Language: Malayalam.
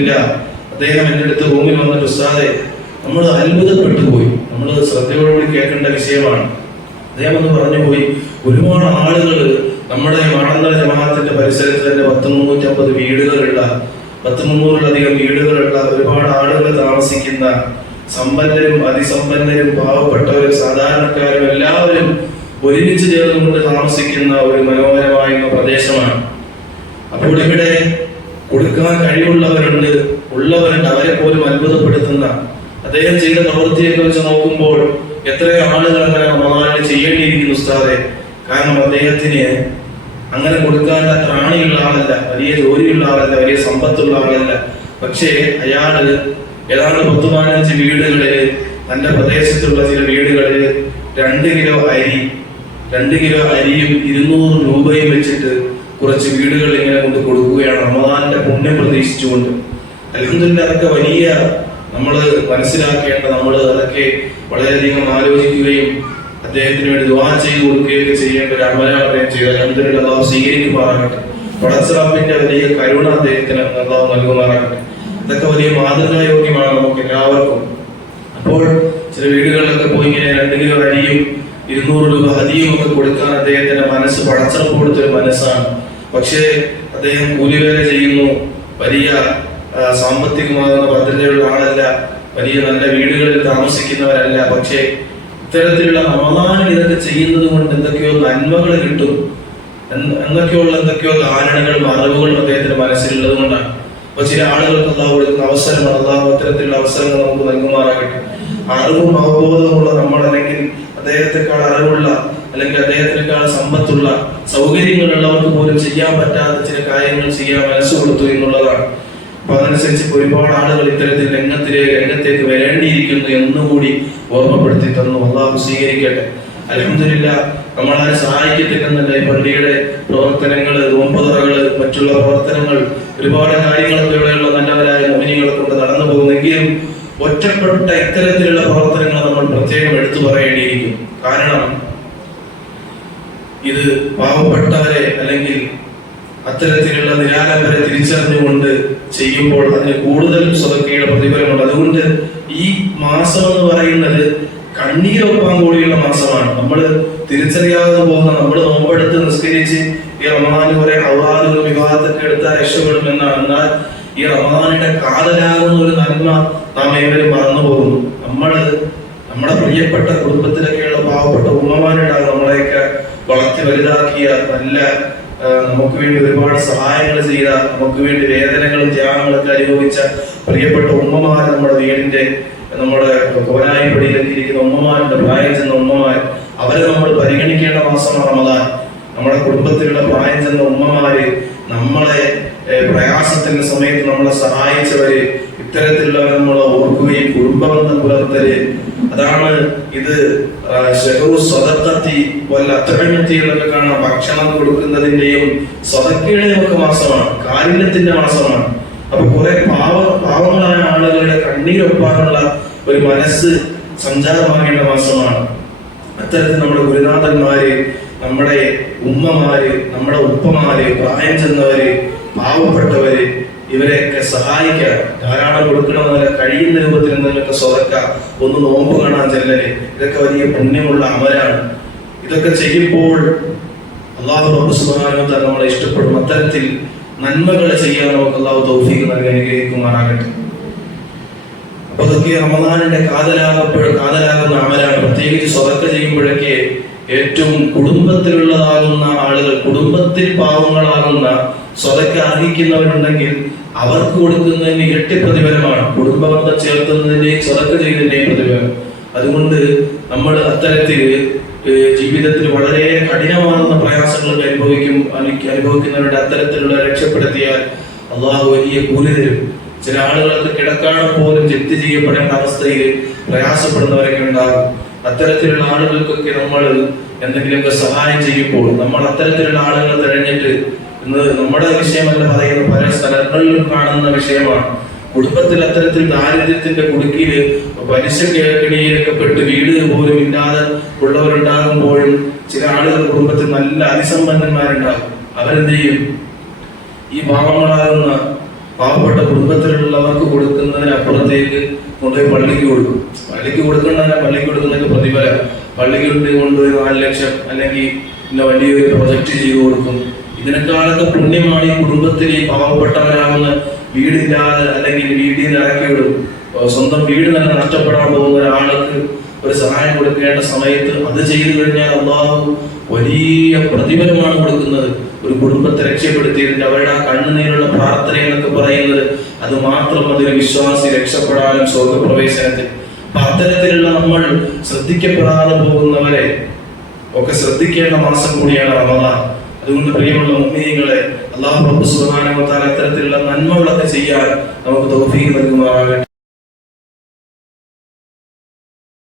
ഇല്ല. അദ്ദേഹം എൻ്റെ അടുത്ത് റൂമിൽ വന്നിട്ട് ഉസ്താദെ നമ്മൾ അത്ഭുതപ്പെട്ടു പോയി, നമ്മൾ ശ്രദ്ധയോടുകൂടി കേൾക്കേണ്ട വിഷയമാണ്. അദ്ദേഹം ഒന്ന് പറഞ്ഞു പോയി, ഒരുപാട് ആളുകൾ നമ്മുടെ മാടന്തര ജമാഅത്തിന്റെ പരിസരത്ത് തന്നെ 350 വീടുകളുള്ള 300-ലധികം വീടുകളുള്ള ഒരുപാട് ആളുകൾ താമസിക്കുന്ന സമ്പന്നരും അതിസമ്പന്നരും പാവപ്പെട്ടവരും സാധാരണക്കാരും എല്ലാവരും ഒരുമിച്ച് ചേർന്നുകൊണ്ട് താമസിക്കുന്ന ഒരു മനോഹരമായ പ്രദേശമാണ്. അപ്പോൾ ഇവിടെ കൊടുക്കാൻ കഴിവുള്ളവരുണ്ട്, ഉള്ളവരുണ്ട്, അവരെ പോലും അത്ഭുതപ്പെടുത്തുന്ന അദ്ദേഹം ചെയ്ത പ്രവൃത്തിയൊക്കെ വെച്ച് നോക്കുമ്പോൾ എത്ര ആളുകൾ അങ്ങനെ റമദാനിൽ ചെയ്യേണ്ടിയിരിക്കുന്നു ഉസ്താദെ. കാരണം അദ്ദേഹത്തിന് അങ്ങനെ കൊടുക്കാൻ ത്രാണിയുള്ള ആളല്ല, വലിയ ജോലിയുള്ള ആളല്ല, വലിയ സമ്പത്തുള്ള ആളല്ല. പക്ഷേ അയാള് ഏതാണ്ട് 10-15 വീടുകളില്, തന്റെ പ്രദേശത്തുള്ള ചില വീടുകളില് 2 കിലോ അരിയും 200 രൂപയും വെച്ചിട്ട് കുറച്ച് വീടുകൾ ഇങ്ങനെ കൊണ്ട് കൊടുക്കുകയാണ്, റമദാനിന്റെ പുണ്യം പ്രതീക്ഷിച്ചുകൊണ്ട്. അൽഹംദുലില്ലാഹ്, അതൊക്കെ വലിയ നമ്മൾ മനസ്സിലാക്കേണ്ട, നമ്മൾ അതൊക്കെ വളരെയധികം ആലോചിക്കുകയും അദ്ദേഹത്തിന് വേണ്ടി ദുആ ചെയ്ത് കൊടുക്കുകയൊക്കെ ചെയ്യേണ്ട ഒരു അമലാണ് അദ്ദേഹം ചെയ്തത്. അൽഹംദുലില്ലാഹ്, അല്ലാഹു സ്വീകരിക്കുമാറാകട്ടെ. പടച്ചറബിന്റെ വലിയ കരുണ അദ്ദേഹത്തിന് അല്ലാഹു നൽകുമാറാകട്ടെ. ഇതൊക്കെ വലിയ മാതൃകായോഗ്യമാണ് നമുക്ക് എല്ലാവർക്കും. അപ്പോൾ ചില വീടുകളിലൊക്കെ പോയി ഇങ്ങനെ 2 കിലോ അരിയും 200 രൂപ ഹദിയും ഒക്കെ കൊടുക്കാൻ അദ്ദേഹത്തിന്റെ മനസ്സ് പടച്ചറപ്പ് കൊടുത്തൊരു മനസ്സാണ്. പക്ഷേ അദ്ദേഹം കൂലിവേല ചെയ്യുന്നു, വലിയ സാമ്പത്തികമാകുന്ന ഭദ്രതയുള്ള ആളല്ല, വലിയ നല്ല വീടുകളിൽ താമസിക്കുന്നവരല്ല. പക്ഷേ ഇത്തരത്തിലുള്ള റമദാനിൽ ഇതൊക്കെ ചെയ്യുന്നത് കൊണ്ട് എന്തൊക്കെയോ നന്മകൾ കിട്ടും, എന്തൊക്കെയോ ധാരണകളും അറിവുകളും അദ്ദേഹത്തിന്റെ മനസ്സിലുള്ളത് കൊണ്ടാണ്. അപ്പൊ ചില ആളുകൾക്ക് അല്ലാഹു കൊടുക്കുന്ന അവസരമാണ്, അല്ലാഹു അത്തരത്തിലുള്ള അവസരങ്ങൾ നമുക്ക് നൽകുമാറാകട്ടെ. അറിവും അവബോധമുള്ള നമ്മൾ, അല്ലെങ്കിൽ അദ്ദേഹത്തെക്കാൾ അറിവുള്ള, അല്ലെങ്കിൽ അദ്ദേഹത്തിനേക്കാൾ സമ്പത്തുള്ള, സൗകര്യങ്ങളുള്ളവർക്ക് പോലും ചെയ്യാൻ പറ്റാത്ത ചില കാര്യങ്ങൾ ചെയ്യാൻ മനസ്സ് കൊടുത്തു എന്നുള്ളതാണ്. അപ്പൊ അതനുസരിച്ച് ഒരുപാട് ആളുകൾ ഇത്തരത്തിൽ രംഗത്തേക്ക് വരേണ്ടിയിരിക്കുന്നു എന്നുകൂടി ഓർമ്മപ്പെടുത്തി തന്നു. അല്ലാഹു സ്വീകരിക്കട്ടെ. അൽഹംദുലില്ലാഹ്, നമ്മളാരെ സഹായിക്കത്തില്ലെന്നല്ല, ഈ പള്ളിയുടെ പ്രവർത്തനങ്ങൾ, നോമ്പുതുറകൾ, മറ്റുള്ള പ്രവർത്തനങ്ങൾ, ഒരുപാട് കാര്യങ്ങളൊക്കെ ഇവിടെയുള്ള നല്ലവരായ മോഹിനികളെ കൊണ്ട് നടന്നു പോകുന്നെങ്കിലും ഒറ്റപ്പെട്ട ഇത്തരത്തിലുള്ള പ്രവർത്തനങ്ങൾ നമ്മൾ പ്രത്യേകം എടുത്തു പറയേണ്ടിയിരിക്കും. കാരണം ഇത് പാവപ്പെട്ടവരെ അല്ലെങ്കിൽ അത്തരത്തിലുള്ള നിരാലംബരെ തിരിച്ചറിഞ്ഞുകൊണ്ട് ചെയ്യുമ്പോൾ അതിന് കൂടുതൽ സ്വതക്കയുടെ പ്രതിഫലമുണ്ട്. അതുകൊണ്ട് ഈ മാസം എന്ന് പറയുന്നത് കണ്ണീരൊപ്പാൻ കൂടിയുള്ള മാസമാണ്. നമ്മൾ തിരിച്ചറിയാതെ പോകുന്ന, നമ്മൾ നോമ്പെടുത്ത് നിസ്കരിച്ച് ഈ റമദാനിൽ കുറെ ഔറാദുകളും വിവാഹത്തൊക്കെ എടുത്താൽ രക്ഷപ്പെടും എന്നാണ്. എന്നാൽ ഈ റമദാനിന്റെ കാതലാകുന്ന ഒരു നന്മ നാം ഏവരും മറന്നു പോകുന്നു. നമ്മുടെ പ്രിയപ്പെട്ട കുടുംബത്തിലൊക്കെയുള്ള പാവപ്പെട്ട ഉമ്മമാരുണ്ടാകും, നമ്മളെയൊക്കെ വളർത്തി വലുതാക്കിയ, നല്ല നമുക്ക് വേണ്ടി ഒരുപാട് സഹായങ്ങൾ ചെയ്ത, നമുക്ക് വേണ്ടി വേദനകളും ത്യാഗങ്ങളൊക്കെ അനുഭവിച്ച പ്രിയപ്പെട്ട ഉമ്മമാർ, നമ്മുടെ കോലായിപ്പടിയിലൊക്കെ ഇരിക്കുന്ന ഉമ്മമാരുടെ പ്രായം ചെന്ന ഉമ്മമാർ, അവരെ നമ്മൾ പരിഗണിക്കേണ്ട മാസമാണ് റമദാൻ. നമ്മുടെ കുടുംബത്തിലുള്ള പ്രായം ചെന്ന ഉമ്മമാര്, നമ്മളെ പ്രയാസത്തിന്റെ സമയത്ത് നമ്മളെ സഹായിച്ചവര്, ഇത്തരത്തിലുള്ളവരെ നമ്മൾ ഓർക്കുകയും കുടുംബബന്ധം പുലർത്തല്, അതാണ് ഇത് എന്നൊക്കെ കാണാം. ഭക്ഷണം കൊടുക്കുന്നതിന്റെയും സ്വതക്കയുടെയും ഒക്കെ മാസമാണ്, കാരുണ്യത്തിന്റെ മാസമാണ്. അപ്പൊ കുറെ പാവങ്ങളായ ആളുകളുടെ കണ്ണീരൊപ്പാനുള്ള ഒരു മനസ്സ് സഞ്ചാരമാകേണ്ട മാസമാണ്. അത്തരത്തിൽ നമ്മുടെ ഗുരുനാഥന്മാര്, നമ്മുടെ ഉമ്മമാര്, നമ്മുടെ ഉപ്പമാര്, പ്രായം ചെന്നവര്, പാവപ്പെട്ടവര്, ഇവരെയൊക്കെ സഹായിക്കാൻ ധാരാളം കൊടുക്കണമെന്നല്ല, കഴിയുന്ന രൂപത്തിൽ എന്തെങ്കിലുമൊക്കെ സ്വതക്ക, ഒന്ന് നോമ്പ് കാണാൻ ചെല്ലല്, ഇതൊക്കെ വലിയ പുണ്യമുള്ള അമലാണ്. ഇതൊക്കെ ചെയ്യുമ്പോൾ അല്ലാഹു റബ്ബ് സുബ്ഹാനഹു വ തആല നമ്മളെ ഇഷ്ടപ്പെടും. അത്തരത്തിൽ നന്മകൾ ചെയ്യാൻ നമുക്ക് അല്ലാഹു തൗഫീഖ് നൽകി അനുഗ്രഹിക്കുമാറാകട്ടെ. അപ്പൊ അതൊക്കെ റമദാനിന്റെ കാതലാകുന്ന അമലാണ്. പ്രത്യേകിച്ച് സ്വതക്ക ചെയ്യുമ്പോഴൊക്കെ ഏറ്റവും കുടുംബത്തിലുള്ളതാകുന്ന ആളുകൾ, കുടുംബത്തിൽ പാവങ്ങളാകുന്ന സ്വതക്ക അർഹിക്കുന്നവരുണ്ടെങ്കിൽ അവർക്ക് കൊടുക്കുന്നതിന് ഇരട്ടി പ്രതിഫലമാണ്. കുടുംബബന്ധം ചേർത്തുന്നതിന്റെയും സ്വതക്ക ചെയ്തതിന്റെയും പ്രതിഫലം. അതുകൊണ്ട് നമ്മൾ അത്തരത്തിൽ ജീവിതത്തിൽ വളരെ കഠിനമാകുന്ന പ്രയാസങ്ങളൊക്കെ അനുഭവിക്കുന്നവരുടെ അത്തരത്തിലുള്ള രക്ഷപ്പെടുത്തിയാൽ അള്ളാഹു വലിയ കൂലി തരും. ചില ആളുകൾക്ക് കിടക്കാണ് പോലും ജപ്തി ചെയ്യപ്പെടേണ്ട അവസ്ഥയിൽ പ്രയാസപ്പെടുന്നവരൊക്കെ ഉണ്ടാകും. അത്തരത്തിലുള്ള ആളുകൾക്കൊക്കെ നമ്മൾ എന്തെങ്കിലുമൊക്കെ സഹായം ചെയ്യുമ്പോൾ, നമ്മൾ അത്തരത്തിലുള്ള ആളുകളെ തിരഞ്ഞിട്ട്, ഇന്ന് നമ്മുടെ വിഷയമല്ല പറയുന്ന, പല സ്ഥലങ്ങളിലും കാണുന്ന വിഷയമാണ്. കുടുംബത്തിൽ അത്തരത്തിൽ ദാരിദ്ര്യത്തിന്റെ കുടുക്കില് പലിശ കേൾക്കണിയിലൊക്കെ പെട്ട് വീട് പോലും ഇല്ലാതെ ഉള്ളവരുണ്ടാകുമ്പോഴും ചില ആളുകൾ കുടുംബത്തിൽ നല്ല അതിസമ്പന്നന്മാരുണ്ടാകും. അവരെന്ത് ചെയ്യും? ഈ പാവങ്ങളാകുന്ന പാവപ്പെട്ട കുടുംബത്തിലുള്ളവർക്ക് കൊടുക്കുന്നതിനപ്പുറത്തേക്ക് കൊണ്ടുപോയി പള്ളിക്ക് കൊടുക്കും. പള്ളിക്ക് കൊടുക്കേണ്ടതിനെ പള്ളിക്ക് കൊടുക്കുന്നതിന് പ്രതിഫലം. പള്ളിക്ക് കൊണ്ടുപോയി 4 ലക്ഷം അല്ലെങ്കിൽ പിന്നെ വലിയൊരു പ്രൊജക്ട് ചെയ്തു കൊടുക്കും. ഇതിനേക്കാളൊക്കെ പുണ്യമാണ് ഈ കുടുംബത്തിൽ ഈ പാവപ്പെട്ടവരാകുന്ന വീടില്ലാതെ അല്ലെങ്കിൽ വീട്ടിൽ നിന്ന് ഇറക്കി വിടും, സ്വന്തം വീട് തന്നെ നഷ്ടപ്പെടാൻ പോകുന്ന ഒരാൾക്ക് ഒരു സഹായം കൊടുക്കേണ്ട സമയത്ത് അത് ചെയ്തു കഴിഞ്ഞാൽ അള്ളാഹു വലിയ പ്രതിഫലമാണ് കൊടുക്കുന്നത്. ഒരു കുടുംബത്തെ രക്ഷപ്പെടുത്തിയതിന്റെ അവരുടെ ആ കണ്ണുനീരുള്ള പ്രാർത്ഥന എന്നൊക്കെ പറയുന്നത് അത് മാത്രം അതിന് വിശ്വാസി രക്ഷപ്പെടാനും സ്വർഗപ്രവേശനത്തിൽ. അത്തരത്തിലുള്ള നമ്മൾ ശ്രദ്ധിക്കപ്പെടാതെ പോകുന്നവരെ ഒക്കെ ശ്രദ്ധിക്കേണ്ട മാസം കൂടിയാണ് റമദാൻ. അതുകൊണ്ട് പ്രിയമുള്ള മുഅ്മിനീങ്ങളെ, അല്ലാഹു റബ്ബ് സുബ്ഹാനഹു വ തആല അത്തരത്തിലുള്ള നന്മകളൊക്കെ ചെയ്യാൻ നമുക്ക് തൗഫീഖ് നൽകുമാറാകട്ടെ.